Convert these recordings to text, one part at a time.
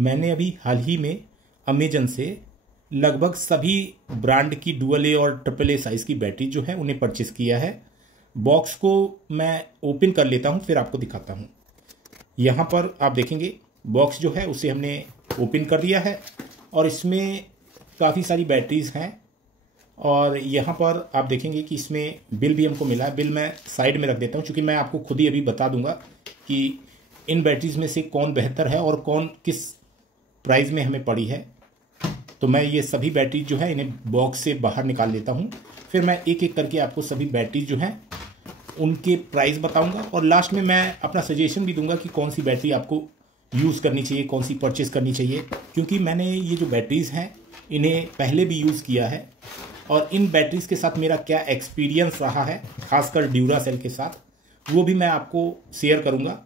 मैंने अभी हाल ही में अमेजन से लगभग सभी ब्रांड की डुअल ए और ट्रिपल ए साइज की बैटरी जो है उन्हें परचेस किया है। बॉक्स को मैं ओपन कर लेता हूं, फिर आपको दिखाता हूं। यहां पर आप देखेंगे बॉक्स जो है उसे हमने ओपन कर दिया है और इसमें काफ़ी सारी बैटरीज हैं। और यहाँ पर आप देखेंगे कि इसमें बिल भी हमको मिला है। बिल मैं साइड में रख देता हूँ, क्योंकि मैं आपको खुद ही अभी बता दूंगा कि इन बैटरीज में से कौन बेहतर है और कौन किस प्राइस में हमें पड़ी है। तो मैं ये सभी बैटरी जो है इन्हें बॉक्स से बाहर निकाल लेता हूँ, फिर मैं एक एक करके आपको सभी बैटरी जो हैं उनके प्राइस बताऊंगा और लास्ट में मैं अपना सजेशन भी दूंगा कि कौन सी बैटरी आपको यूज़ करनी चाहिए, कौन सी परचेस करनी चाहिए। क्योंकि मैंने ये जो बैटरीज हैं इन्हें पहले भी यूज़ किया है और इन बैटरीज के साथ मेरा क्या एक्सपीरियंस रहा है, खासकर ड्यूरासेल के साथ, वो भी मैं आपको शेयर करूंगा।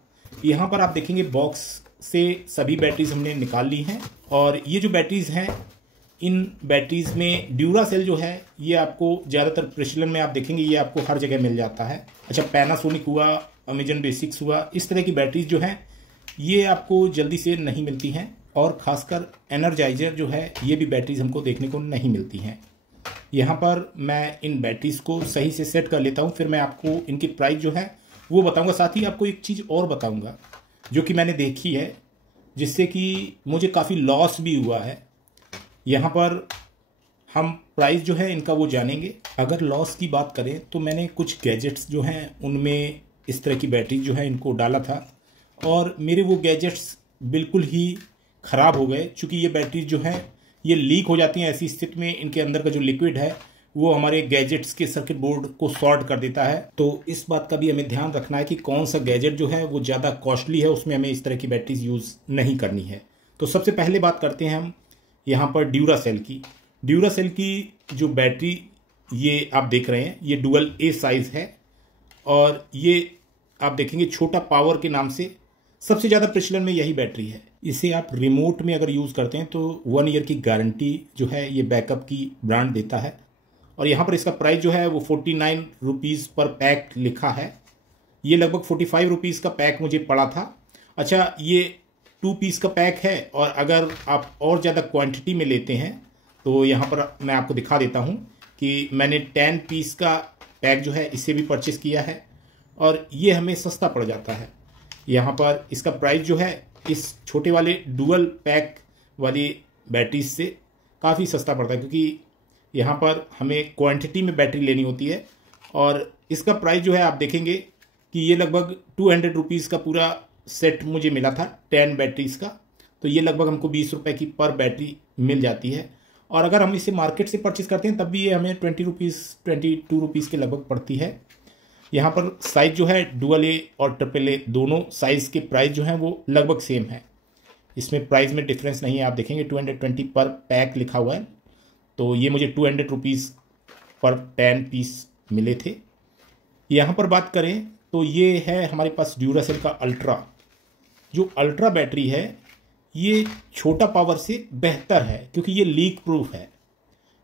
यहाँ पर आप देखेंगे बॉक्स से सभी बैटरीज हमने निकाल ली हैं और ये जो बैटरीज हैं इन बैटरीज में ड्यूरासेल जो है ये आपको ज़्यादातर प्रेसिलन में आप देखेंगे ये आपको हर जगह मिल जाता है। अच्छा, पैनासोनिक हुआ, अमेजन बेसिक्स हुआ, इस तरह की बैटरीज जो हैं ये आपको जल्दी से नहीं मिलती हैं और ख़ासकर एनर्जाइजर जो है ये भी बैटरीज हमको देखने को नहीं मिलती हैं। यहाँ पर मैं इन बैटरीज को सही से सेट कर लेता हूँ, फिर मैं आपको इनकी प्राइस जो है वो बताऊँगा। साथ ही आपको एक चीज़ और बताऊँगा जो कि मैंने देखी है, जिससे कि मुझे काफ़ी लॉस भी हुआ है। यहाँ पर हम प्राइस जो है इनका वो जानेंगे। अगर लॉस की बात करें तो मैंने कुछ गैजेट्स जो हैं उनमें इस तरह की बैटरी जो है इनको डाला था और मेरे वो गैजेट्स बिल्कुल ही ख़राब हो गए। चूँकि ये बैटरी जो है ये लीक हो जाती हैं, ऐसी स्थिति में इनके अंदर का जो लिक्विड है वो हमारे गैजेट्स के सर्किट बोर्ड को शॉर्ट कर देता है। तो इस बात का भी हमें ध्यान रखना है कि कौन सा गैजेट जो है वो ज़्यादा कॉस्टली है, उसमें हमें इस तरह की बैटरीज यूज़ नहीं करनी है। तो सबसे पहले बात करते हैं हम यहाँ पर ड्यूरासेल की। ड्यूरासेल की जो बैटरी ये आप देख रहे हैं ये डुअल ए साइज़ है और ये आप देखेंगे छोटा पावर के नाम से सबसे ज़्यादा प्रचलन में यही बैटरी है। इसे आप रिमोट में अगर यूज़ करते हैं तो 1 ईयर की गारंटी जो है ये बैकअप की ब्रांड देता है। और यहाँ पर इसका प्राइस जो है वो 49 रुपीज़ पर पैक लिखा है। ये लगभग 45 रुपीज़ का पैक मुझे पड़ा था। अच्छा, ये 2 पीस का पैक है और अगर आप और ज़्यादा क्वांटिटी में लेते हैं तो यहाँ पर मैं आपको दिखा देता हूँ कि मैंने 10 पीस का पैक जो है इसे भी परचेस किया है और ये हमें सस्ता पड़ जाता है। यहाँ पर इसका प्राइस जो है इस छोटे वाले डुअल पैक वाली बैटरीज से काफ़ी सस्ता पड़ता है, क्योंकि यहाँ पर हमें क्वांटिटी में बैटरी लेनी होती है। और इसका प्राइस जो है आप देखेंगे कि ये लगभग 200 रुपीज़ का पूरा सेट मुझे मिला था 10 बैटरीज का। तो ये लगभग हमको 20 रुपये की पर बैटरी मिल जाती है। और अगर हम इसे मार्केट से परचेस करते हैं तब भी ये हमें 22 रुपीज़ के लगभग पड़ती है। यहाँ पर साइज जो है डुअल ए और ट्रिपल ए दोनों साइज़ के प्राइस जो हैं वो लगभग सेम है, इसमें प्राइस में डिफरेंस नहीं है। आप देखेंगे 220 पर पैक लिखा हुआ है, तो ये मुझे 200 रुपीज़ पर 10 पीस मिले थे। यहाँ पर बात करें तो ये है हमारे पास ड्यूरासेल का अल्ट्रा। जो अल्ट्रा बैटरी है ये छोटा पावर से बेहतर है क्योंकि ये लीक प्रूफ है।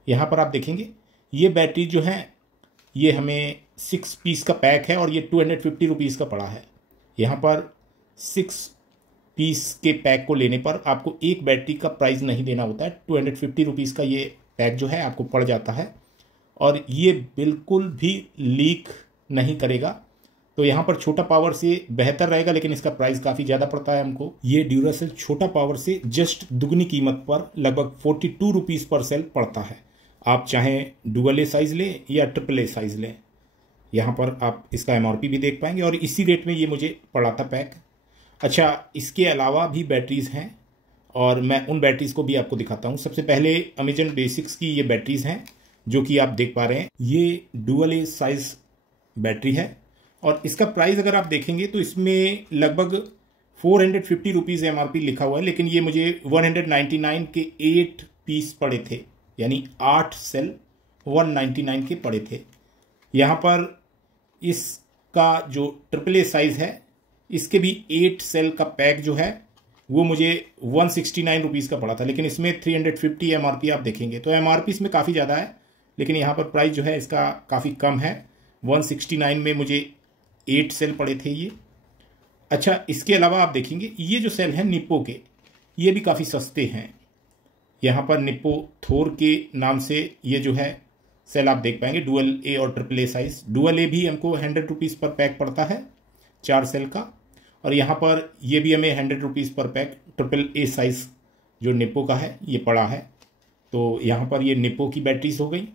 यहाँ पर आप देखेंगे ये बैटरी जो है ये हमें 6 पीस का पैक है और ये 250 रुपीज़ का पड़ा है। यहाँ पर 6 पीस के पैक को लेने पर आपको एक बैटरी का प्राइस नहीं देना होता है। 250 रुपीज़ का ये पैक जो है आपको पड़ जाता है और ये बिल्कुल भी लीक नहीं करेगा। तो यहाँ पर छोटा पावर से बेहतर रहेगा, लेकिन इसका प्राइस काफ़ी ज़्यादा पड़ता है हमको। ये ड्यूरासेल छोटा पावर से जस्ट दुगनी कीमत पर लगभग 42 रुपीज़ पर सेल पड़ता है। आप चाहें डुअल ए साइज़ लें या ट्रिपल ए साइज़ लें, यहाँ पर आप इसका MRP भी देख पाएंगे और इसी रेट में ये मुझे पड़ा था पैक। अच्छा, इसके अलावा भी बैटरीज़ हैं और मैं उन बैटरीज़ को भी आपको दिखाता हूँ। सबसे पहले अमेजन बेसिक्स की ये बैटरीज़ हैं जो कि आप देख पा रहे हैं। ये डुअल ए साइज़ बैटरी है और इसका प्राइस अगर आप देखेंगे तो इसमें लगभग 450 रुपीज़ MRP लिखा हुआ है, लेकिन ये मुझे 199 के 8 पीस पड़े थे, यानी 8 सेल 199 के पड़े थे। यहाँ पर इसका जो ट्रिपल ए साइज़ है इसके भी 8 सेल का पैक जो है वो मुझे 169 रुपीज़ का पड़ा था, लेकिन इसमें 350 MRP आप देखेंगे तो MRP इसमें काफ़ी ज़्यादा है, लेकिन यहाँ पर प्राइस जो है इसका काफ़ी कम है। 169 में मुझे 8 सेल पड़े थे ये। अच्छा, इसके अलावा आप देखेंगे ये जो सेल है निप्पो के, ये भी काफ़ी सस्ते हैं। यहाँ पर निप्पो थोर के नाम से ये जो है सेल आप देख पाएंगे, डुअल ए और ट्रिपल ए साइज। डुअल ए भी हमको 100 रुपीज़ पर पैक पड़ता है 4 सेल का, और यहाँ पर ये भी हमें 100 रुपीज़ पर पैक ट्रिपल ए साइज जो निप्पो का है ये पड़ा है। तो यहाँ पर ये निप्पो की बैटरीज हो गई।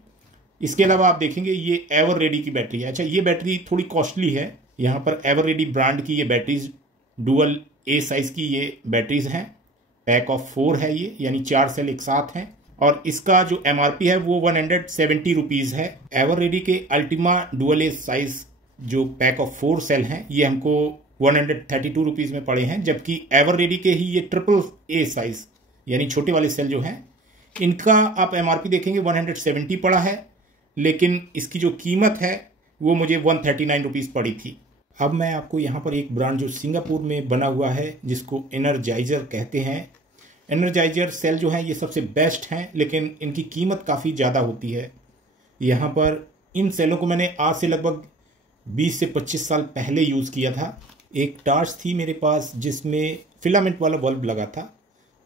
इसके अलावा आप देखेंगे ये एवर रेडी की बैटरी है। अच्छा, ये बैटरी थोड़ी कॉस्टली है। यहाँ पर एवर रेडी ब्रांड की ये बैटरीज डुअल ए साइज की ये बैटरीज हैं। पैक ऑफ 4 है ये, यानी 4 सेल एक साथ हैं, और इसका जो एमआरपी है वो 170 रुपीज़ है। एवर रेडी के अल्टीमा डुअल ए साइज जो पैक ऑफ 4 सेल हैं ये हमको 132 रुपीज़ में पड़े हैं, जबकि एवर रेडी के ही ये ट्रिपल ए साइज यानी छोटे वाले सेल जो हैं इनका आप एमआरपी देखेंगे 170 पड़ा है, लेकिन इसकी जो कीमत है वो मुझे 139 रुपीज़ पड़ी थी। अब मैं आपको यहाँ पर एक ब्रांड जो सिंगापुर में बना हुआ है जिसको एनर्जाइजर कहते हैं। एनर्जाइजर सेल जो है ये सबसे बेस्ट हैं, लेकिन इनकी कीमत काफ़ी ज़्यादा होती है। यहाँ पर इन सेलों को मैंने आज से लगभग 20 से 25 साल पहले यूज़ किया था। एक टार्च थी मेरे पास जिसमें फिलामेंट वाला बल्ब लगा था,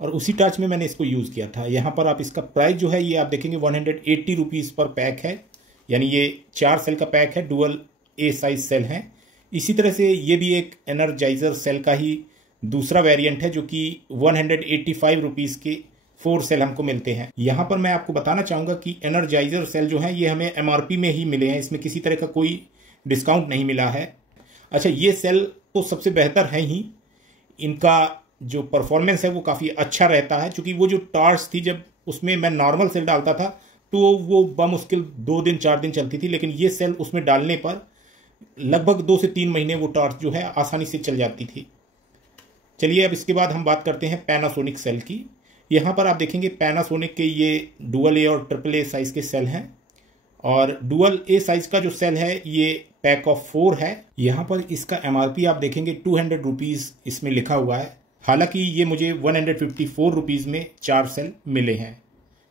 और उसी टार्च में मैंने इसको यूज़ किया था। यहाँ पर आप इसका प्राइस जो है ये आप देखेंगे 180 रुपीज़ पर पैक है, यानी ये 4 सेल का पैक है, डुअल ए साइज सेल हैं। इसी तरह से ये भी एक एनर्जाइजर सेल का ही दूसरा वेरिएंट है जो कि 185 रुपीज़ के 4 सेल हमको मिलते हैं। यहाँ पर मैं आपको बताना चाहूँगा कि एनर्जाइजर सेल जो हैं ये हमें एमआरपी में ही मिले हैं, इसमें किसी तरह का कोई डिस्काउंट नहीं मिला है। अच्छा, ये सेल तो सबसे बेहतर है ही, इनका जो परफॉर्मेंस है वो काफ़ी अच्छा रहता है, क्योंकि वो जो टार्च थी जब उसमें मैं नॉर्मल सेल डालता था तो वो बमुश्किल 2 दिन 4 दिन चलती थी, लेकिन ये सेल उसमें डालने पर लगभग 2 से 3 महीने वो टॉर्च जो है आसानी से चल जाती थी। चलिए अब इसके बाद हम बात करते हैं पैनासोनिक सेल की। यहाँ पर आप देखेंगे पैनासोनिक के ये डुअल ए और ट्रिपल ए साइज के सेल हैं, और डुअल ए साइज का जो सेल है ये पैक ऑफ 4 है। यहाँ पर इसका एमआरपी आप देखेंगे 200 रुपीज़ इसमें लिखा हुआ है, हालांकि ये मुझे 154 रुपीज़ में 4 सेल मिले हैं।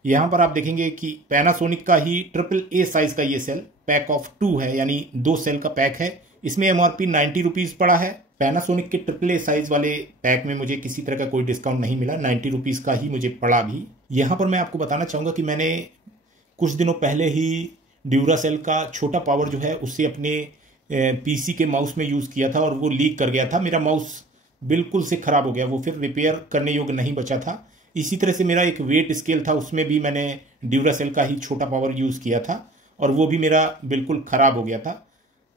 यहाँ पर आप देखेंगे कि पैनासोनिक का ही ट्रिपल ए साइज का ये सेल पैक ऑफ 2 है, यानी 2 सेल का पैक है। इसमें एमआरपी 90 रुपीज़ पड़ा है। पैनासोनिक के ट्रिपल ए साइज वाले पैक में मुझे किसी तरह का कोई डिस्काउंट नहीं मिला, 90 रुपीज़ का ही मुझे पड़ा भी। यहाँ पर मैं आपको बताना चाहूँगा कि मैंने कुछ दिनों पहले ही ड्यूरासेल का छोटा पावर जो है उससे अपने पीसी के माउस में यूज़ किया था, और वो लीक कर गया था। मेरा माउस बिल्कुल से ख़राब हो गया, वो फिर रिपेयर करने योग्य नहीं बचा था। इसी तरह से मेरा एक वेट स्केल था, उसमें भी मैंने ड्यूरासेल का ही छोटा पावर यूज़ किया था, और वो भी मेरा बिल्कुल ख़राब हो गया था।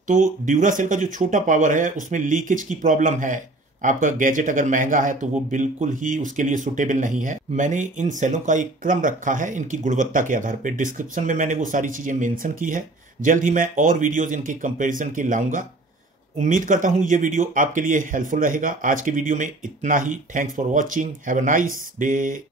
तो ड्यूरासेल का जो छोटा पावर है उसमें लीकेज की प्रॉब्लम है। आपका गैजेट अगर महंगा है तो वो बिल्कुल ही उसके लिए सुटेबल नहीं है। मैंने इन सेलों का एक क्रम रखा है इनकी गुणवत्ता के आधार पर। डिस्क्रिप्शन में मैंने वो सारी चीज़ें मेंशन की है। जल्द ही मैं और वीडियोज़ इनके कंपेरिजन के लाऊंगा। उम्मीद करता हूँ ये वीडियो आपके लिए हेल्पफुल रहेगा। आज के वीडियो में इतना ही। Thanks for watching. Have a nice day.